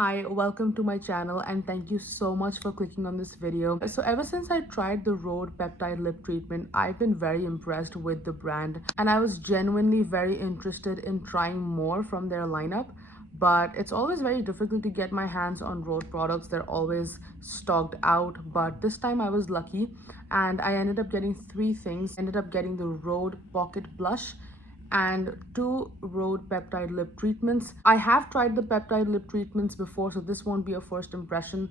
Hi, welcome to my channel and thank you so much for clicking on this video. So ever since I tried the Rhode Peptide Lip Treatment, I've been very impressed with the brand and I was genuinely very interested in trying more from their lineup. But it's always very difficult to get my hands on Rhode products. They're always stocked out, but this time I was lucky and I ended up getting three things. Ended up getting the Rhode Pocket Blush and two Rhode Peptide Lip Treatments. I have tried the Peptide Lip Treatments before, so this won't be a first impression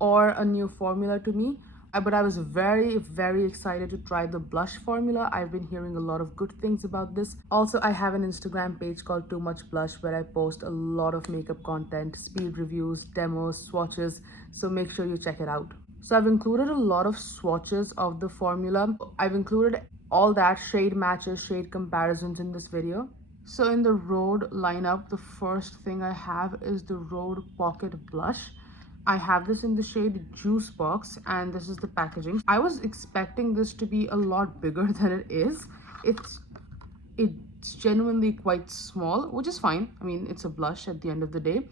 or a new formula to me. But I was very excited to try the blush formula. I've been hearing a lot of good things about this. Also, I have an Instagram page called Too Much Blush where I post a lot of makeup content, speed reviews, demos, swatches, so make sure you check it out. So I've included a lot of swatches of the formula. I've included all that shade matches, shade comparisons in this video. So in the Rhode lineup, the first thing I have is the Rhode Pocket Blush. I have this in the shade Juicebox and this is the packaging. I was expecting this to be a lot bigger than it is. It's genuinely quite small, which is fine. I mean, it's a blush at the end of the day,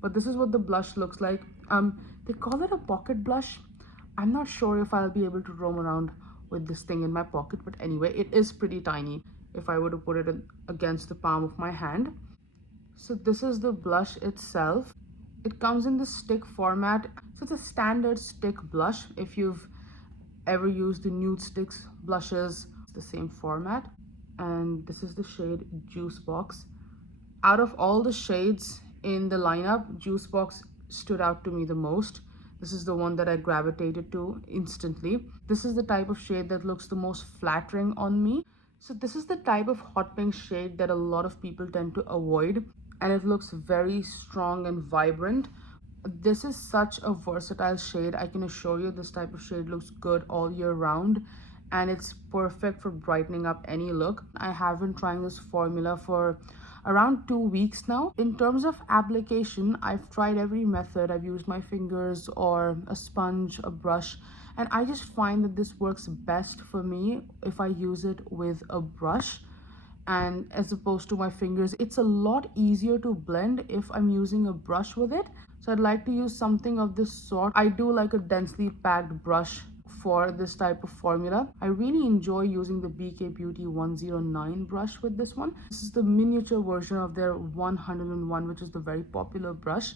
but this is what the blush looks like. They call it a pocket blush. I'm not sure if I'll be able to roam around with this thing in my pocket, but anyway, it is pretty tiny if I were to put it against the palm of my hand. So this is the blush itself. It comes in the stick format, so it's a standard stick blush. If you've ever used the nude sticks blushes, it's the same format. And this is the shade Juicebox. Out of all the shades in the lineup, Juicebox stood out to me the most. This is the one that I gravitated to instantly. This is the type of shade that looks the most flattering on me. So this is the type of hot pink shade that a lot of people tend to avoid, and it looks very strong and vibrant. This is such a versatile shade. I can assure you this type of shade looks good all year round and it's perfect for brightening up any look. I have been trying this formula for around 2 weeks now. In terms of application, I've tried every method. I've used my fingers or a sponge, a brush, and I just find that this works best for me if I use it with a brush and as opposed to my fingers. It's a lot easier to blend if I'm using a brush with it. So I'd like to use something of this sort. I do like a densely packed brush for this type of formula. I really enjoy using the BK Beauty 109 brush with this one. This is the miniature version of their 101, which is the very popular brush.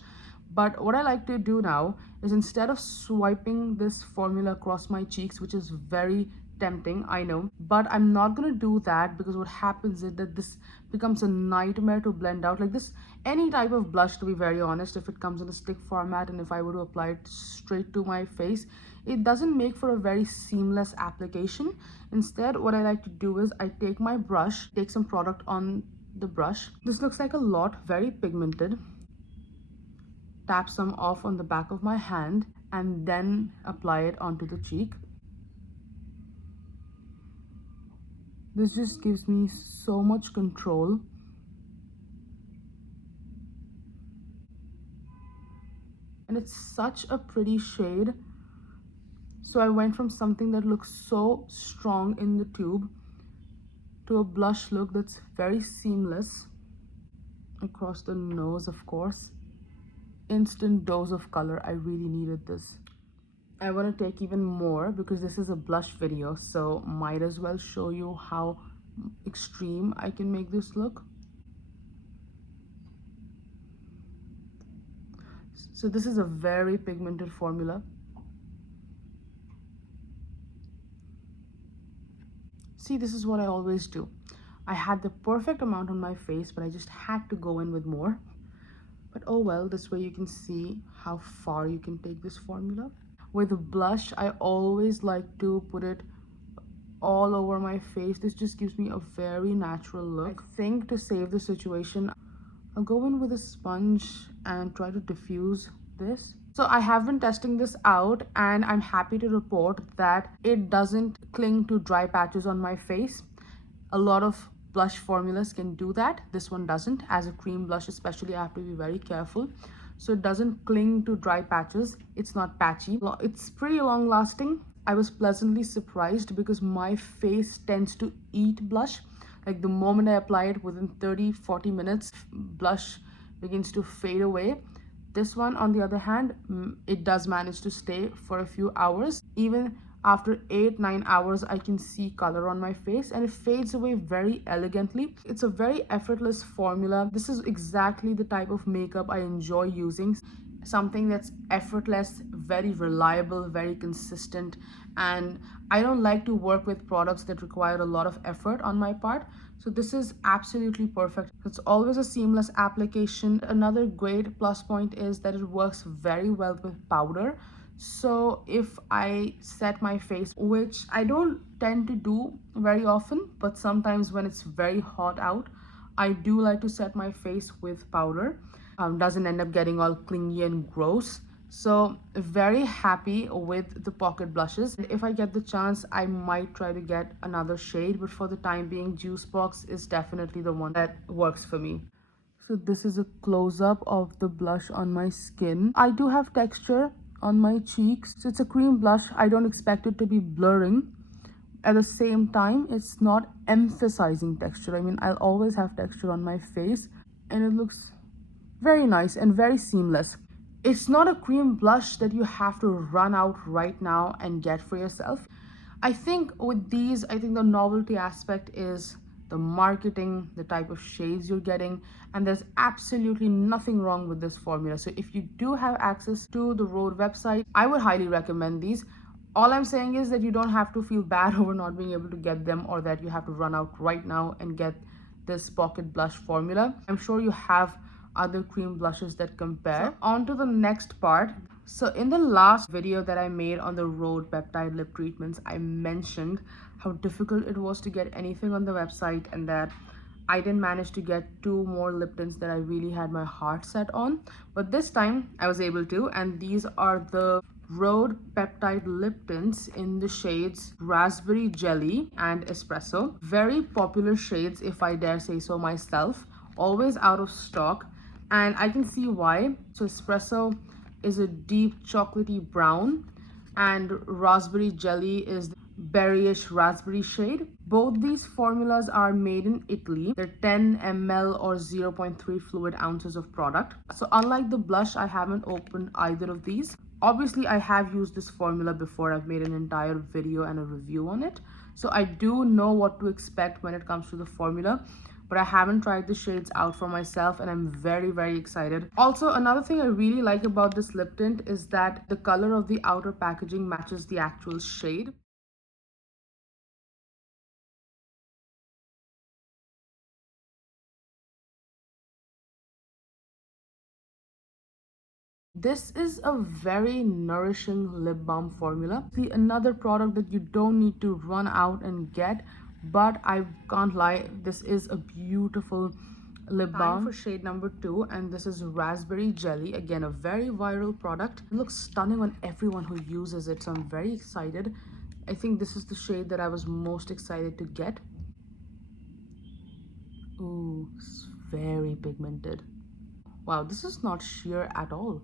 But what I like to do now is instead of swiping this formula across my cheeks, which is very tempting, I know, but I'm not gonna do that because what happens is that this becomes a nightmare to blend out. Like this, any type of blush, to be very honest, if it comes in a stick format and if I were to apply it straight to my face, it doesn't make for a very seamless application. Instead, what I like to do is I take my brush, take some product on the brush. This looks like a lot, very pigmented. Tap some off on the back of my hand and then apply it onto the cheek. This just gives me so much control. And it's such a pretty shade. So I went from something that looks so strong in the tube to a blush look that's very seamless across the nose, of course. Instant dose of color. I really needed this. I want to take even more because this is a blush video, so might as well show you how extreme I can make this look. So this is a very pigmented formula. See, this is what I always do. I had the perfect amount on my face, but I just had to go in with more. But oh well, this way you can see how far you can take this formula. With a blush, I always like to put it all over my face. This just gives me a very natural look. I think to save the situation, I'll go in with a sponge and try to diffuse this. So I have been testing this out and I'm happy to report that it doesn't cling to dry patches on my face. A lot of blush formulas can do that. This one doesn't. As a cream blush especially, I have to be very careful. So it doesn't cling to dry patches. It's not patchy. It's pretty long lasting. I was pleasantly surprised because my face tends to eat blush. Like the moment I apply it, within 30-40 minutes, blush begins to fade away. This one, on the other hand, it does manage to stay for a few hours. Even after 8-9 hours, I can see color on my face and it fades away very elegantly. It's a very effortless formula. This is exactly the type of makeup I enjoy using. Something that's effortless, very reliable, very consistent. And I don't like to work with products that require a lot of effort on my part. So this is absolutely perfect. It's always a seamless application. Another great plus point is that it works very well with powder. So if I set my face, which I don't tend to do very often, but sometimes when it's very hot out, I do like to set my face with powder. Doesn't end up getting all clingy and gross. So very happy with the pocket blushes. If I get the chance, I might try to get another shade, but for the time being, Juicebox is definitely the one that works for me. So this is a close-up of the blush on my skin. I do have texture on my cheeks. So it's a cream blush. I don't expect it to be blurring. At the same time, it's not emphasizing texture. I mean, I'll always have texture on my face, and it looks very nice and very seamless. It's not a cream blush that you have to run out right now and get for yourself. I think with these, I think the novelty aspect is the marketing, the type of shades you're getting, and there's absolutely nothing wrong with this formula. So if you do have access to the Rhode website, I would highly recommend these. All I'm saying is that you don't have to feel bad over not being able to get them, or that you have to run out right now and get this pocket blush formula. I'm sure you have other cream blushes that compare. So on to the next part. So in the last video that I made on the Rhode Peptide Lip Treatments, I mentioned how difficult it was to get anything on the website, and that I didn't manage to get two more lip tints that I really had my heart set on. But this time I was able to, and these are the Rhode Peptide Lip Tints in the shades Raspberry Jelly and Espresso. Very popular shades, if I dare say so myself. Always out of stock, and I can see why. So Espresso is a deep chocolatey brown, and Raspberry Jelly is the berryish raspberry shade. Both these formulas are made in Italy. They're 10 ml or 0.3 fluid ounces of product. So unlike the blush, I haven't opened either of these. Obviously, I have used this formula before. I've made an entire video and a review on it. So I do know what to expect when it comes to the formula, but I haven't tried the shades out for myself, and I'm very excited. Also, another thing I really like about this lip tint is that the color of the outer packaging matches the actual shade. This is a very nourishing lip balm formula. See, another product that you don't need to run out and get, but I can't lie, this is a beautiful lip balm. For shade number 2, and this is Raspberry Jelly. Again, a very viral product. It looks stunning on everyone who uses it, so I'm very excited. I think this is the shade that I was most excited to get. Ooh, it's very pigmented. Wow, this is not sheer at all.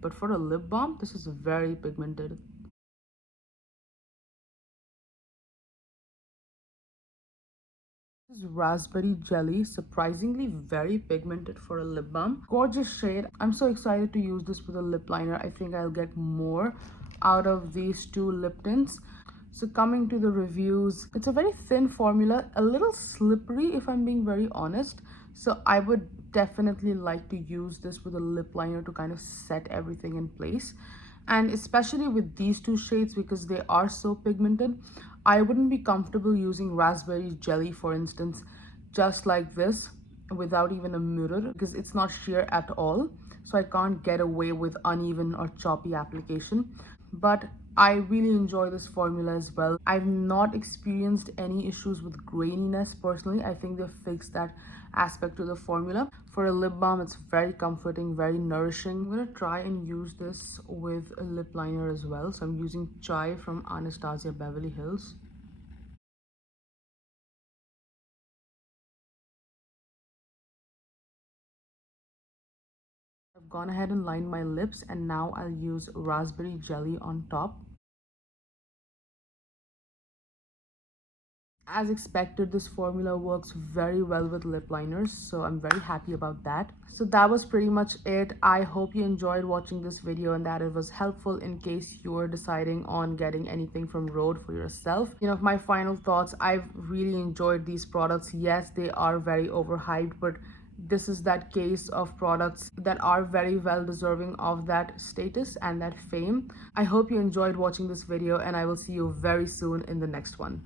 But for a lip balm, this is very pigmented. This is Raspberry Jelly, surprisingly very pigmented for a lip balm. Gorgeous shade. I'm so excited to use this with a lip liner. I think I'll get more out of these two lip tints. So coming to the reviews, it's a very thin formula, a little slippery if I'm being very honest. So I would definitely like to use this with a lip liner to kind of set everything in place. And especially with these two shades, because they are so pigmented, I wouldn't be comfortable using Raspberry Jelly, for instance, just like this without even a mirror, because it's not sheer at all. So I can't get away with uneven or choppy application. But I really enjoy this formula as well. I've not experienced any issues with graininess personally. I think they've fixed that aspect to the formula. For a lip balm, it's very comforting, very nourishing. I'm gonna try and use this with a lip liner as well. So I'm using Chai from Anastasia Beverly Hills. I've gone ahead and lined my lips, and now I'll use Raspberry Jelly on top. As expected, this formula works very well with lip liners, so I'm very happy about that. So that was pretty much it. I hope you enjoyed watching this video and that it was helpful in case you're deciding on getting anything from Rhode for yourself. You know, my final thoughts, I've really enjoyed these products. Yes, they are very overhyped, but this is that case of products that are very well deserving of that status and that fame. I hope you enjoyed watching this video, and I will see you very soon in the next one.